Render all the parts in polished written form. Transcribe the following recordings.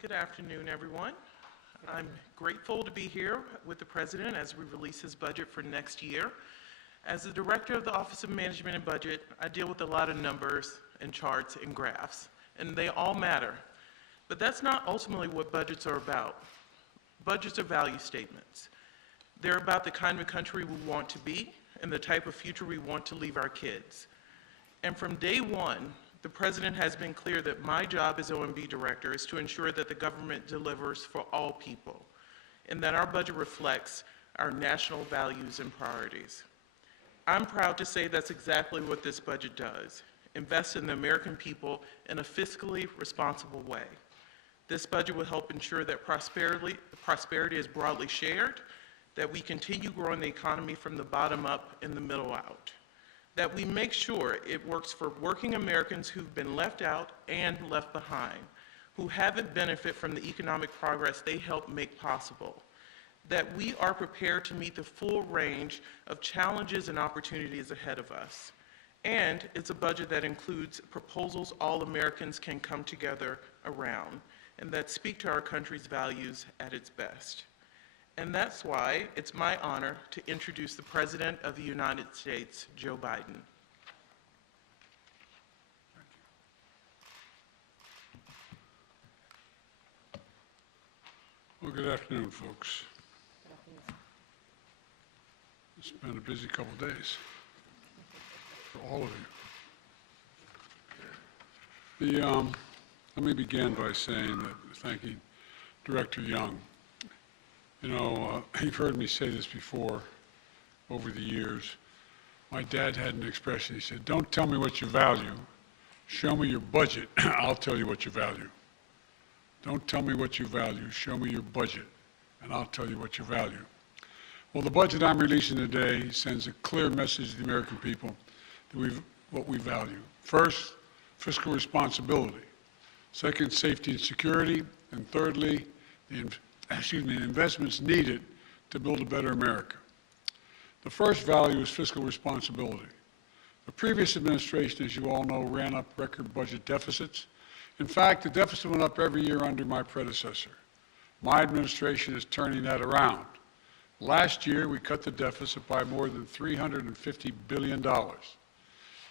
Good afternoon, everyone. I'm grateful to be here with the President as we release his budget for next year. As the Director of the Office of Management and Budget, I deal with a lot of numbers and charts and graphs, and they all matter. But that's not ultimately what budgets are about. Budgets are value statements. They're about the kind of country we want to be and the type of future we want to leave our kids. And from day one, the President has been clear that my job as OMB Director is to ensure that the government delivers for all people and that our budget reflects our national values and priorities. I'm proud to say that's exactly what this budget does, invest in the American people in a fiscally responsible way. This budget will help ensure that prosperity is broadly shared, that we continue growing the economy from the bottom up and the middle out, that we make sure it works for working Americans who've been left out and left behind, who haven't benefited from the economic progress they helped make possible, that we are prepared to meet the full range of challenges and opportunities ahead of us. And it's a budget that includes proposals all Americans can come together around and that speak to our country's values at its best. And that's why it's my honor to introduce the President of the United States, Joe Biden. Well, good afternoon, folks. It's been a busy couple days for all of you. Let me begin by saying that thanking Director Young. You know, you've heard me say this before over the years. My dad had an expression. He said, "Don't tell me what you value. Show me your budget. I'll tell you what you value. Don't tell me what you value. Show me your budget, and I'll tell you what you value." Well, the budget I'm releasing today sends a clear message to the American people that what we value. First, fiscal responsibility. Second, safety and security. And thirdly, the investments needed to build a better America. The first value is fiscal responsibility. The previous administration, as you all know, ran up record budget deficits. In fact, the deficit went up every year under my predecessor. My administration is turning that around. Last year, we cut the deficit by more than $350 billion.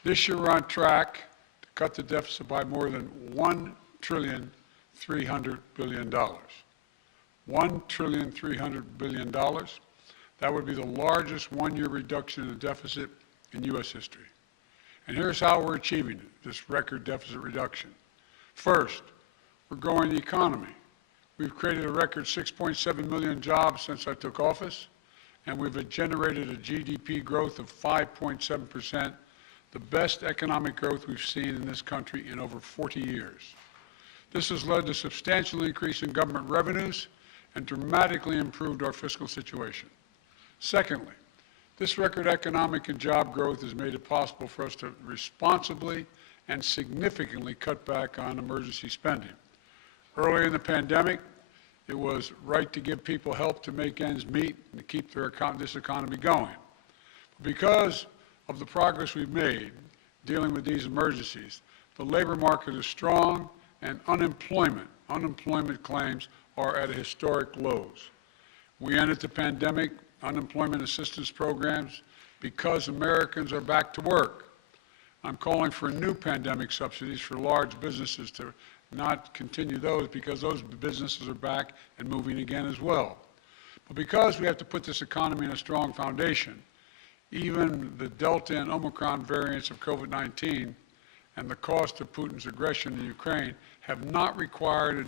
This year, we're on track to cut the deficit by more than $1,300 billion. $1,300 billion. That would be the largest one-year reduction in the deficit in U.S. history. And here's how we're achieving it, this record deficit reduction. First, we're growing the economy. We've created a record 6.7 million jobs since I took office, and we've generated a GDP growth of 5.7%, the best economic growth we've seen in this country in over 40 years. This has led to a substantial increase in government revenues and dramatically improved our fiscal situation. Secondly, this record economic and job growth has made it possible for us to responsibly and significantly cut back on emergency spending. Earlier in the pandemic, it was right to give people help to make ends meet and to keep this economy going. Because of the progress we've made dealing with these emergencies, the labor market is strong and unemployment claims are at historic lows. We ended the pandemic unemployment assistance programs because Americans are back to work. I'm calling for new pandemic subsidies for large businesses to not continue those because those businesses are back and moving again as well. But because we have to put this economy in a strong foundation, even the Delta and Omicron variants of COVID-19 and the cost of Putin's aggression in Ukraine have not required an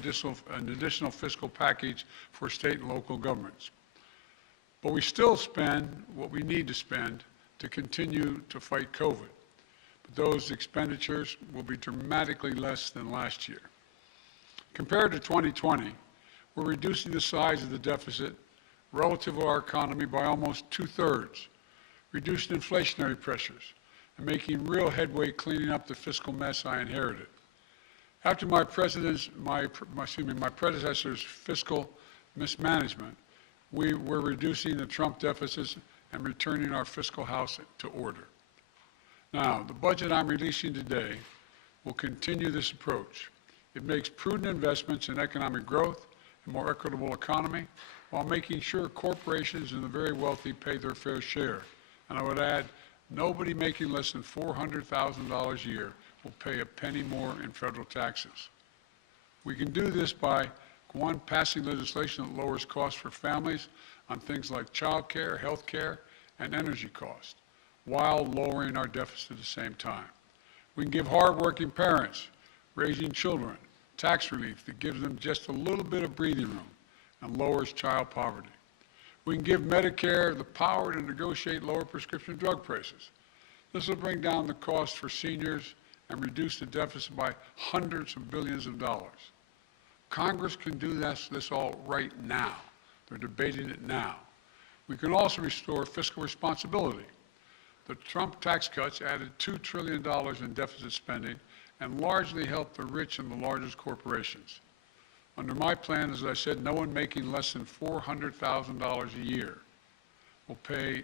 additional fiscal package for state and local governments. But we still spend what we need to spend to continue to fight COVID. But those expenditures will be dramatically less than last year. Compared to 2020, we're reducing the size of the deficit relative to our economy by almost 2/3, reducing inflationary pressures, and making real headway cleaning up the fiscal mess I inherited. After my predecessor's fiscal mismanagement, we were reducing the Trump deficits and returning our fiscal house to order. Now, the budget I'm releasing today will continue this approach. It makes prudent investments in economic growth and more equitable economy while making sure corporations and the very wealthy pay their fair share. And I would add, nobody making less than $400,000 a year will pay a penny more in federal taxes. We can do this by, one, passing legislation that lowers costs for families on things like child care, health care, and energy costs, while lowering our deficit at the same time. We can give hardworking parents raising children tax relief that gives them just a little bit of breathing room and lowers child poverty. We can give Medicare the power to negotiate lower prescription drug prices. This will bring down the cost for seniors and reduce the deficit by hundreds of billions of dollars. Congress can do this all right now. They're debating it now. We can also restore fiscal responsibility. The Trump tax cuts added $2 trillion in deficit spending and largely helped the rich and the largest corporations. Under my plan, as I said, no one making less than $400,000 a year will pay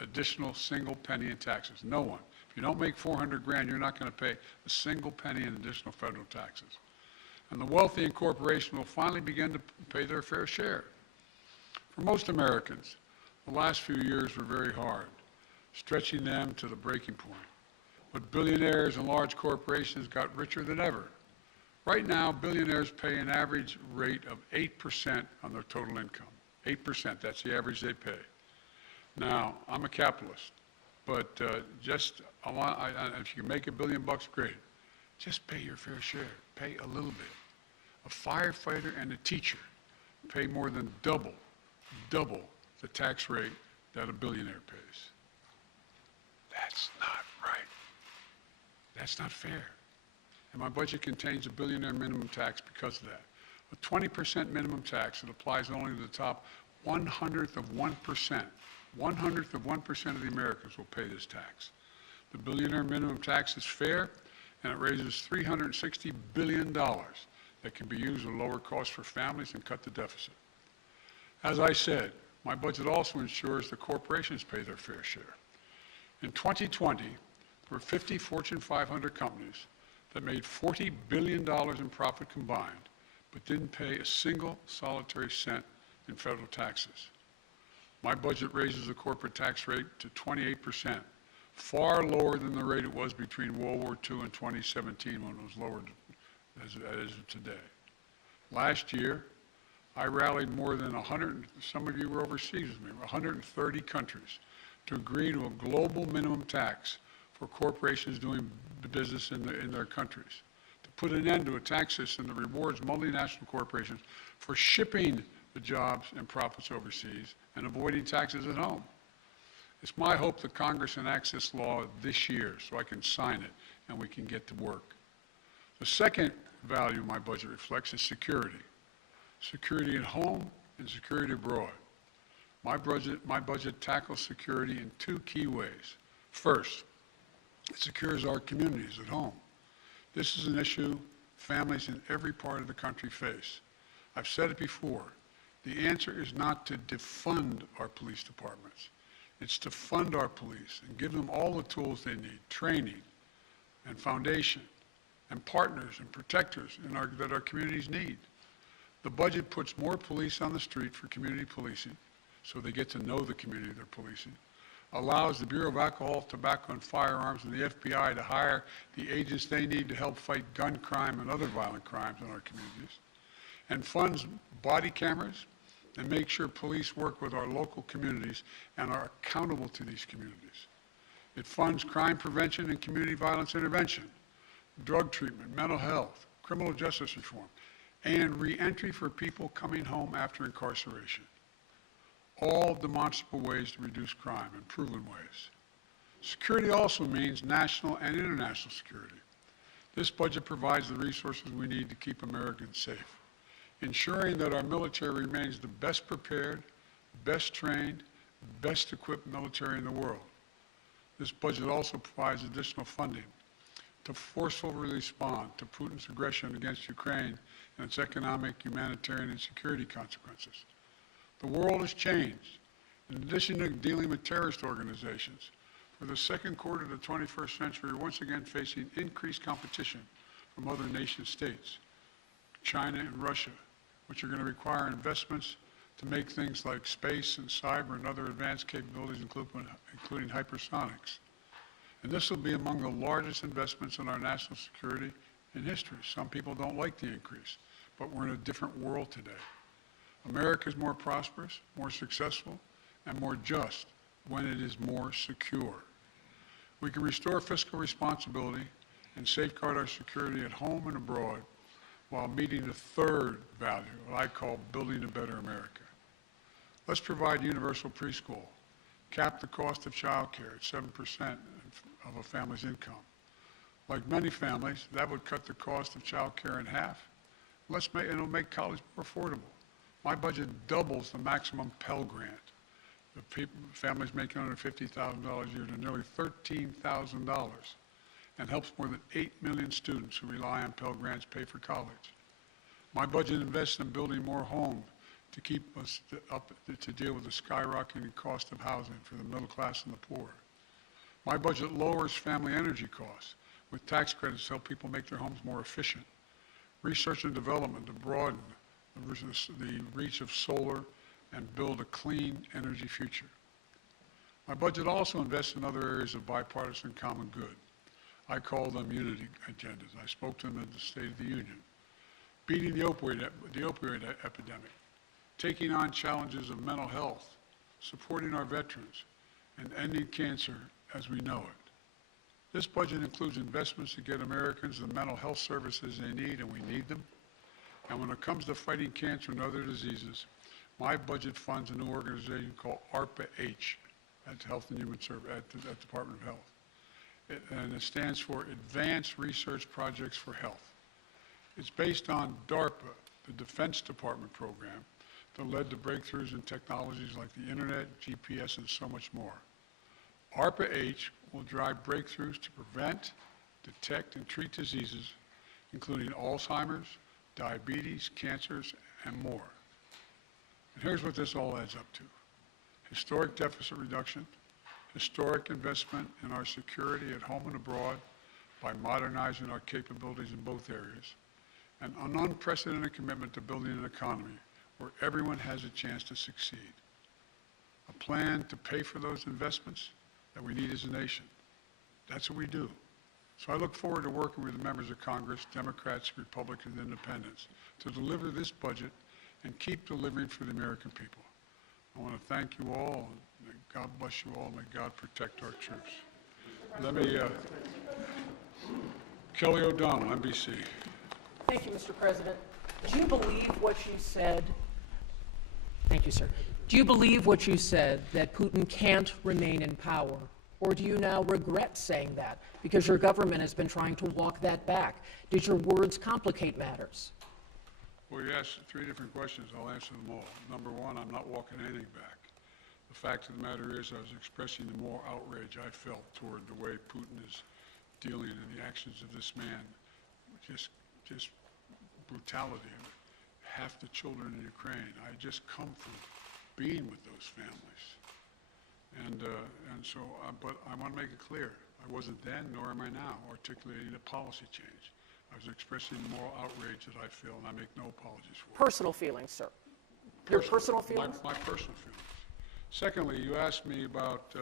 additional single penny in taxes. No one. If you don't make 400 grand, you're not going to pay a single penny in additional federal taxes. And the wealthy and corporations will finally begin to pay their fair share. For most Americans, the last few years were very hard, stretching them to the breaking point. But billionaires and large corporations got richer than ever. Right now, billionaires pay an average rate of 8% on their total income. 8%, that's the average they pay. Now, I'm a capitalist, but if you make $1 billion, great. Just pay your fair share. Pay a little bit. A firefighter and a teacher pay more than double the tax rate that a billionaire pays. That's not right. That's not fair. And my budget contains a billionaire minimum tax because of that. A 20% minimum tax that applies only to the top 1/100 of 1%. 1/100 of 1% of the Americans will pay this tax. The billionaire minimum tax is fair, and it raises $360 billion that can be used to lower costs for families and cut the deficit. As I said, my budget also ensures the corporations pay their fair share. In 2020, there were 50 Fortune 500 companies that made $40 billion in profit combined, but didn't pay a single solitary cent in federal taxes. My budget raises the corporate tax rate to 28%, far lower than the rate it was between World War II and 2017 when it was lowered as it is today. Last year, I rallied more than 100, some of you were overseas with me, 130 countries to agree to a global minimum tax for corporations doing business in their countries, to put an end to a tax system that rewards multinational corporations for shipping the jobs and profits overseas and avoiding taxes at home. It's my hope that Congress enacts this law this year so I can sign it and we can get to work. The second value my budget reflects is security. Security at home and security abroad. My budget tackles security in two key ways. First, it secures our communities at home. This is an issue families in every part of the country face. I've said it before. The answer is not to defund our police departments. It's to fund our police and give them all the tools they need, training and foundation and partners and protectors that our communities need. The budget puts more police on the street for community policing, so they get to know the community they're policing, allows the Bureau of Alcohol, Tobacco, and Firearms and the FBI to hire the agents they need to help fight gun crime and other violent crimes in our communities, and funds body cameras and make sure police work with our local communities and are accountable to these communities. It funds crime prevention and community violence intervention, drug treatment, mental health, criminal justice reform, and reentry for people coming home after incarceration. All demonstrable ways to reduce crime and proven ways. Security also means national and international security. This budget provides the resources we need to keep Americans safe, ensuring that our military remains the best prepared, best trained, best equipped military in the world. This budget also provides additional funding to forcefully respond to Putin's aggression against Ukraine and its economic, humanitarian, and security consequences. The world has changed. In addition to dealing with terrorist organizations, for the second quarter of the 21st century, we're once again facing increased competition from other nation states, China and Russia, which are going to require investments to make things like space and cyber and other advanced capabilities, including hypersonics. And this will be among the largest investments in our national security in history. Some people don't like the increase, but we're in a different world today. America is more prosperous, more successful, and more just when it is more secure. We can restore fiscal responsibility and safeguard our security at home and abroad while meeting the third value, what I call building a better America. Let's provide universal preschool, cap the cost of child care at 7% of a family's income. Like many families, that would cut the cost of child care in half. It'll make college more affordable. My budget doubles the maximum Pell Grant. Families making under $50,000 a year to nearly $13,000 and helps more than 8 million students who rely on Pell Grants pay for college. My budget invests in building more homes to keep us up to deal with the skyrocketing cost of housing for the middle class and the poor. My budget lowers family energy costs with tax credits to help people make their homes more efficient. Research and development to broaden the reach of solar and build a clean energy future. My budget also invests in other areas of bipartisan common good. I call them unity agendas. I spoke to them at the State of the Union. Beating the opioid epidemic, taking on challenges of mental health, supporting our veterans, and ending cancer as we know it. This budget includes investments to get Americans the mental health services they need, and we need them. And when it comes to fighting cancer and other diseases, my budget funds a new organization called ARPA-H, that's Health and Human Services, at the Department of Health. And it stands for Advanced Research Projects for Health. It's based on DARPA, the Defense Department program, that led to breakthroughs in technologies like the internet, GPS, and so much more. ARPA-H will drive breakthroughs to prevent, detect, and treat diseases, including Alzheimer's, diabetes, cancers, and more. And here's what this all adds up to. Historic deficit reduction, historic investment in our security at home and abroad by modernizing our capabilities in both areas, and an unprecedented commitment to building an economy where everyone has a chance to succeed. A plan to pay for those investments that we need as a nation. That's what we do. So I look forward to working with the members of Congress, Democrats, Republicans, and Independents, to deliver this budget and keep delivering for the American people. I want to thank you all, and may God bless you all, and may God protect our troops. Let me, Kelly O'Donnell, NBC. Thank you, Mr. President. Do you believe what you said? Thank you, sir. Do you believe what you said, that Putin can't remain in power? Or do you now regret saying that because your government has been trying to walk that back? Did your words complicate matters? Well, you asked 3 different questions. I'll answer them all. Number one, I'm not walking anything back. The fact of the matter is I was expressing the moral outrage I felt toward the way Putin is dealing in the actions of this man. Just brutality. Half the children in Ukraine. I just come from being with those families. And so, but I want to make it clear, I wasn't then, nor am I now, articulating a policy change. I was expressing the moral outrage that I feel, and I make no apologies for it. Personal feelings, sir. Your personal feelings? My personal feelings. Secondly, you asked me about,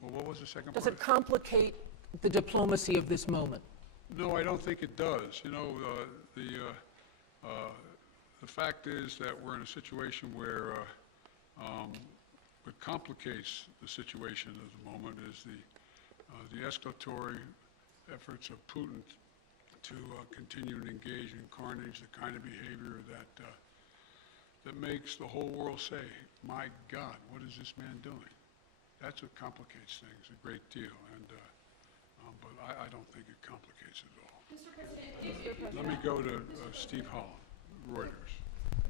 well, what was the second part? Does it complicate the diplomacy of this moment? No, I don't think it does. You know, the fact is that we're in a situation where what complicates the situation at the moment is the escalatory efforts of Putin to continue to engage in carnage, the kind of behavior that makes the whole world say, my God, what is this man doing? That's what complicates things a great deal, but I don't think it complicates it at all. Mr. President. Let me go to Steve Holland, Reuters.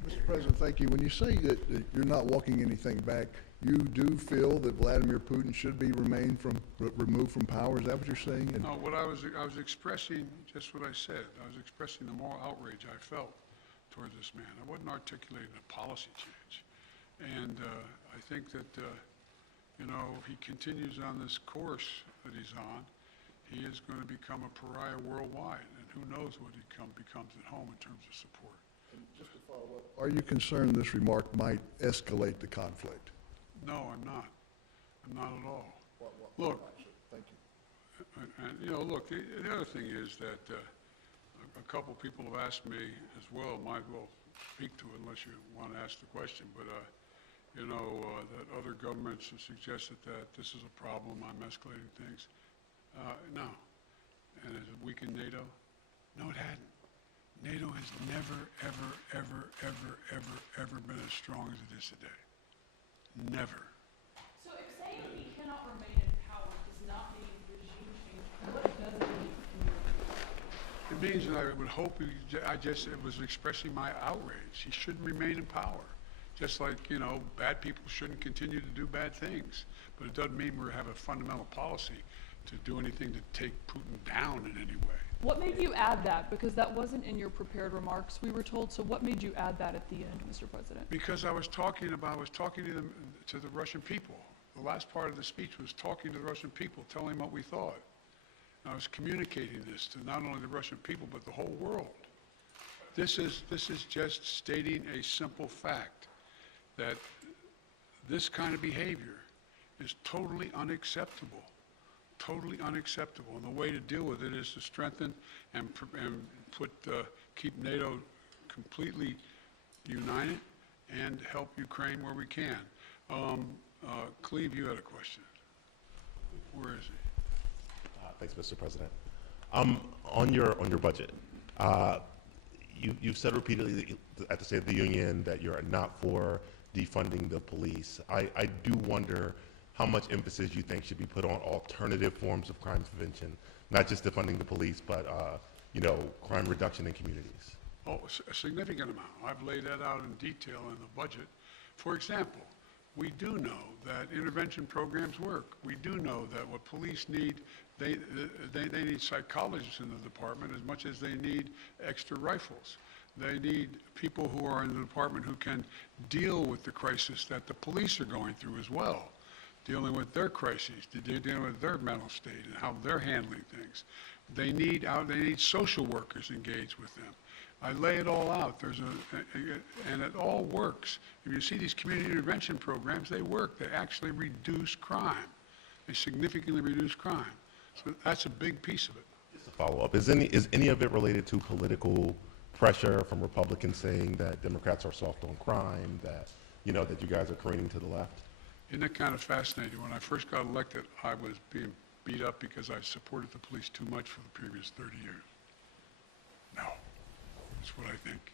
Mr. President, thank you. When you say that you're not walking anything back, you do feel that Vladimir Putin should be removed from power? Is that what you're saying? No, what I was expressing, just what I said. I was expressing the moral outrage I felt toward this man. I wasn't articulating a policy change. And I think that, you know, if he continues on this course that he's on, he is going to become a pariah worldwide. And who knows what it becomes at home in terms of support. Just to follow up, are you concerned this remark might escalate the conflict? No, I'm not. I'm not at all. Look, Thank you. and, you know, look, the other thing is that a couple people have asked me as well, might well speak to it unless you want to ask the question, but, you know, that other governments have suggested that this is a problem, I'm escalating things. No. And has it weakened NATO? No, it hadn't. NATO has never, ever, ever, ever, ever, ever been as strong as it is today. Never. So if saying he cannot remain in power does not mean regime change, what does it mean? It means that I would hope, it was expressing my outrage. He shouldn't remain in power. Just like, you know, bad people shouldn't continue to do bad things. But it doesn't mean we have a fundamental policy to do anything to take Putin down in any way. What made you add that? Because that wasn't in your prepared remarks, we were told. So what made you add that at the end, Mr. President? Because I was talking to the Russian people. The last part of the speech was talking to the Russian people, telling them what we thought. And I was communicating this to not only the Russian people, but the whole world. This is just stating a simple fact that this kind of behavior is totally unacceptable. Totally unacceptable. And the way to deal with it is to strengthen and keep NATO completely united and help Ukraine where we can. Cleve, you had a question. Where is he? Thanks, Mr. President. On your budget, you've said repeatedly at the State of the Union that you're not for defunding the police. I do wonder how much emphasis you think should be put on alternative forms of crime prevention, not just defunding the police, but you know, crime reduction in communities. Oh, a significant amount. I've laid that out in detail in the budget. For example, we do know that intervention programs work. We do know that what police need, they need psychologists in the department as much as they need extra rifles. They need people who are in the department who can deal with the crisis that the police are going through as well, dealing with their crises, dealing with their mental state and how they're handling things. They need social workers engaged with them. I lay it all out. And it all works. If you see these community intervention programs, they work. They actually reduce crime. They significantly reduce crime. So that's a big piece of it. Just a follow-up. Is any of it related to political pressure from Republicans saying that Democrats are soft on crime, that, you know, that you guys are careening to the left? Isn't that kind of fascinating? When I first got elected, I was being beat up because I supported the police too much for the previous 30 years. No, that's what I think.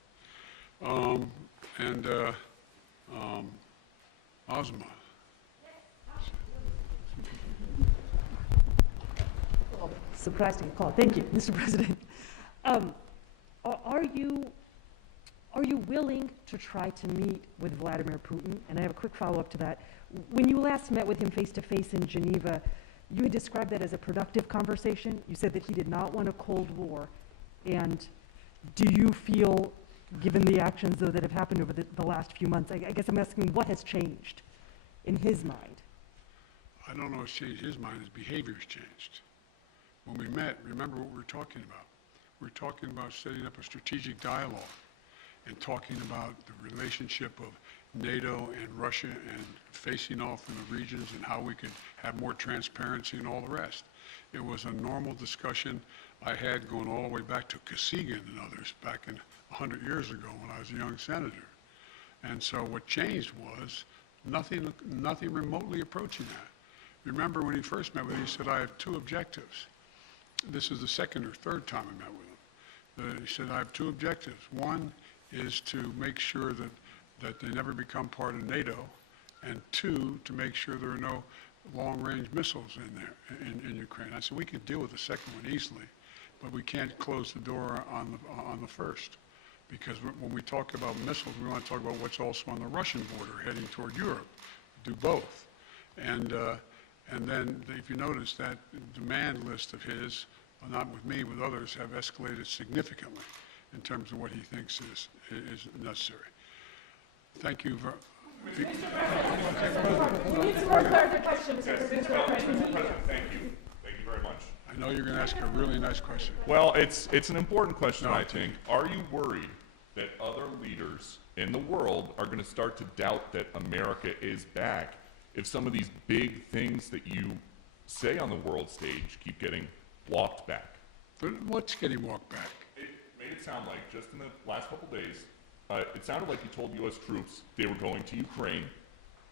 Ozma. Surprised to get called. Thank you, Mr. President. Are you willing to try to meet with Vladimir Putin? And I have a quick follow-up to that. When you last met with him face-to-face in Geneva, you had described that as a productive conversation. You said that he did not want a Cold War. And do you feel, given the actions, though, that have happened over the last few months, I guess I'm asking what has changed in his mind? I don't know what's changed his mind. His behavior's changed. When we met, remember what we were talking about. We were talking about setting up a strategic dialogue and talking about the relationship of NATO and Russia and facing off in the regions and how we could have more transparency and all the rest. It was a normal discussion I had going all the way back to Kosygin and others back in 100 years ago when I was a young senator. And so what changed was nothing remotely approaching that. Remember when he first met with me, he said, I have two objectives. This is the second or third time I met with him. He said, I have two objectives. One is to make sure that they never become part of NATO, and two, to make sure there are no long-range missiles in there, in Ukraine. I said, we can deal with the second one easily, but we can't close the door on the first. Because when we talk about missiles, we want to talk about what's also on the Russian border heading toward Europe. Do both. And then if you notice that demand list of his, not with me, with others, have escalated significantly in terms of what he thinks is necessary. Thank you. We need some more clarification, Mr. President. Thank you. Thank you very much. I know you're going to ask a really nice question. Well, it's an important question, I think. Are you worried that other leaders in the world are going to start to doubt that America is back if some of these big things that you say on the world stage keep getting walked back? But what's getting walked back? It made it sound like, just in the last couple days, it sounded like you told U.S. troops they were going to Ukraine.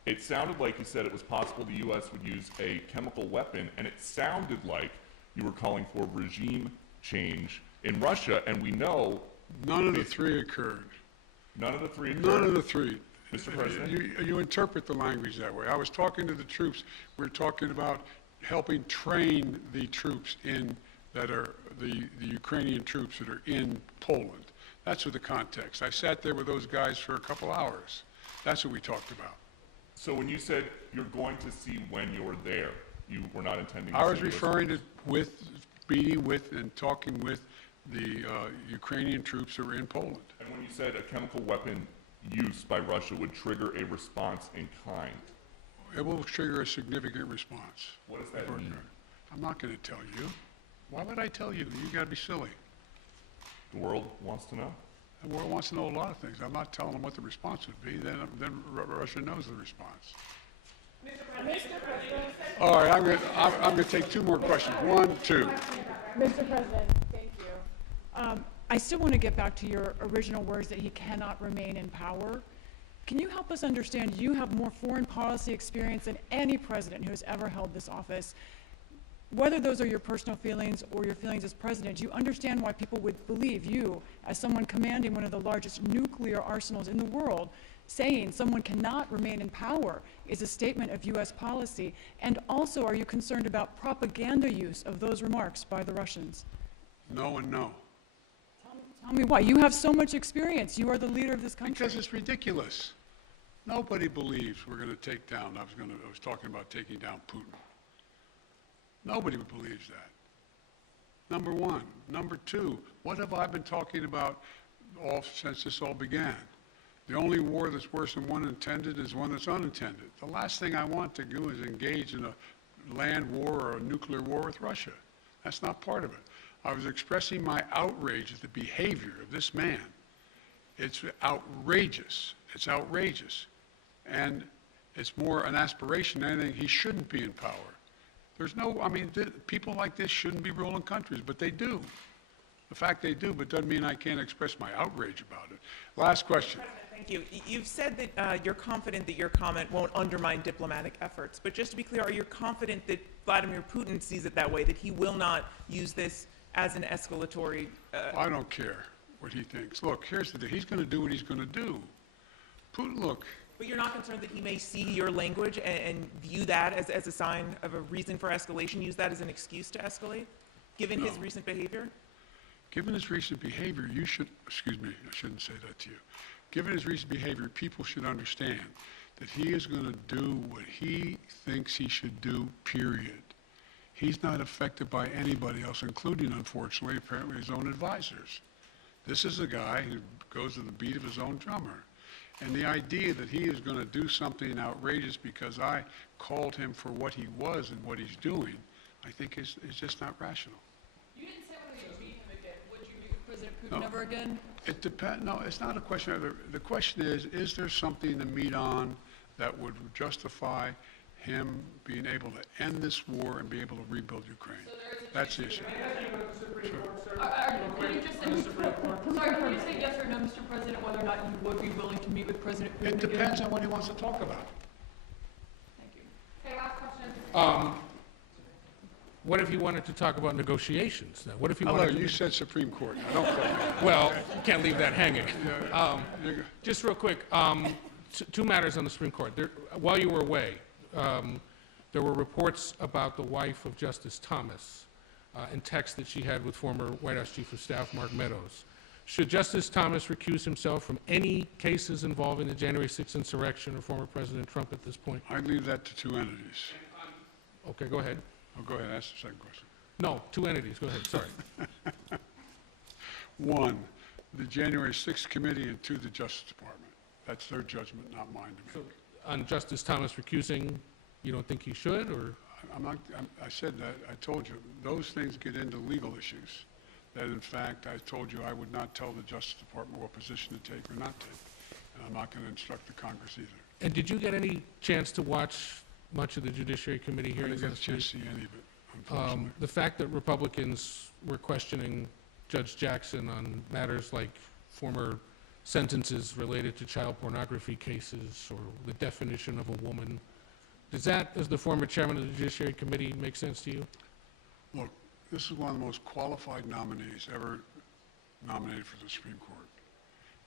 It sounded like you said it was possible the U.S. would use a chemical weapon, and it sounded like you were calling for regime change in Russia, and we know... None of the three occurred. None of the three occurred? None of the three. Mr. President? You interpret the language that way. I was talking to the troops. We're talking about helping train the troops that are the Ukrainian troops that are in Poland. That's what the context. I sat there with those guys for a couple hours. That's what we talked about. So when you said you're going to see when you're there, you were not intending to I was see referring to meeting with and talking with the Ukrainian troops who were in Poland. And when you said a chemical weapon use by Russia would trigger a response in kind, It will trigger a significant response. what does that mean? I'm not going to tell you. Why would I tell you? You got to be silly. The world wants to know? The world wants to know a lot of things. I'm not telling them what the response would be. Then Russia knows the response. All right, I'm going to take two more questions. One, two. Mr. President, thank you. I still want to get back to your original words that he cannot remain in power. Can you help us understand, you have more foreign policy experience than any president who has ever held this office. Whether those are your personal feelings or your feelings as president, do you understand why people would believe you, as someone commanding one of the largest nuclear arsenals in the world, saying someone cannot remain in power is a statement of U.S. policy? And also, are you concerned about propaganda use of those remarks by the Russians? No and no. Tell me why. You have so much experience. You are the leader of this country. Because it's ridiculous. Nobody believes we're going to take down, I was talking about taking down Putin. Nobody believes that. Number one. Number two, what have I been talking about since this all began? The only war that's worse than one intended is one that's unintended. The last thing I want to do is engage in a land war or a nuclear war with Russia. That's not part of it. I was expressing my outrage at the behavior of this man. It's outrageous. It's outrageous. And it's more an aspiration than anything. He shouldn't be in power. There's no, people like this shouldn't be ruling countries, but they do. The fact they do, but doesn't mean I can't express my outrage about it. Last question. Thank you. You've said that you're confident that your comment won't undermine diplomatic efforts, but just to be clear, are you confident that Vladimir Putin sees it that way, that he will not use this as an escalatory? I don't care what he thinks. Look, here's the thing. He's going to do what he's going to do. Putin, look. But you're not concerned that he may see your language and view that as a sign of a reason for escalation, use that as an excuse to escalate, given his recent behavior? Given his recent behavior, you should, excuse me, I shouldn't say that to you. Given his recent behavior, people should understand that he is going to do what he thinks he should do, period. He's not affected by anybody else, including, unfortunately, apparently his own advisors. This is a guy who goes to the beat of his own drummer. And the idea that he is going to do something outrageous because I called him for what he was and what he's doing, I think is just not rational. You didn't say whether you'd meet him again. Would you meet with President Putin ever again? It depends. No, it's not a question of the question is there something to meet on that would justify him being able to end this war and be able to rebuild Ukraine? That's the issue. Can you just say, sorry, can you say yes or no, Mr. President, whether or not you would be willing to meet with President Putin It again? depends on what he wants to talk about. Thank you. Okay, last question. What if he wanted to talk about negotiations? Now, what if he Hello, wanted to... you said Supreme Court. I don't think. Well, you can't leave that hanging. Just real quick, two matters on the Supreme Court. While you were away, there were reports about the wife of Justice Thomas and texts that she had with former White House Chief of Staff Mark Meadows. Should Justice Thomas recuse himself from any cases involving the January 6th insurrection or former President Trump at this point? I leave that to two entities. Okay, go ahead. Oh, go ahead, ask the second question. No, two entities. Go ahead, sorry. One, the January 6th committee, and two, the Justice Department. That's their judgment, not mine to So make. on Justice Thomas recusing, you don't think he should, or? I said that, I told you, those things get into legal issues. That in fact, I told you I would not tell the Justice Department what position to take or not take. And I'm not going to instruct the Congress either. And did you get any chance to watch much of the Judiciary Committee I hearings? didn't get a chance to see any of it, unfortunately. The fact that Republicans were questioning Judge Jackson on matters like former sentences related to child pornography cases or the definition of a woman, does that, as the former chairman of the Judiciary Committee, make sense to you? Look, this is one of the most qualified nominees ever nominated for the Supreme Court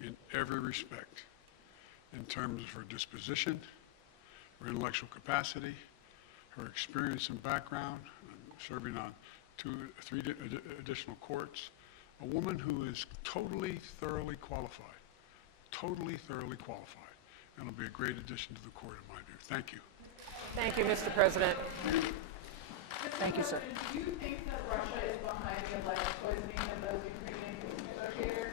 in every respect, in terms of her disposition, her intellectual capacity, her experience and background, serving on three additional courts, a woman who is totally, thoroughly qualified, and will be a great addition to the court in my view. Thank you. Thank you, Mr. President. Thank you, sir. Do you think that Russia is behind the alleged poisoning of those Ukrainian negotiators?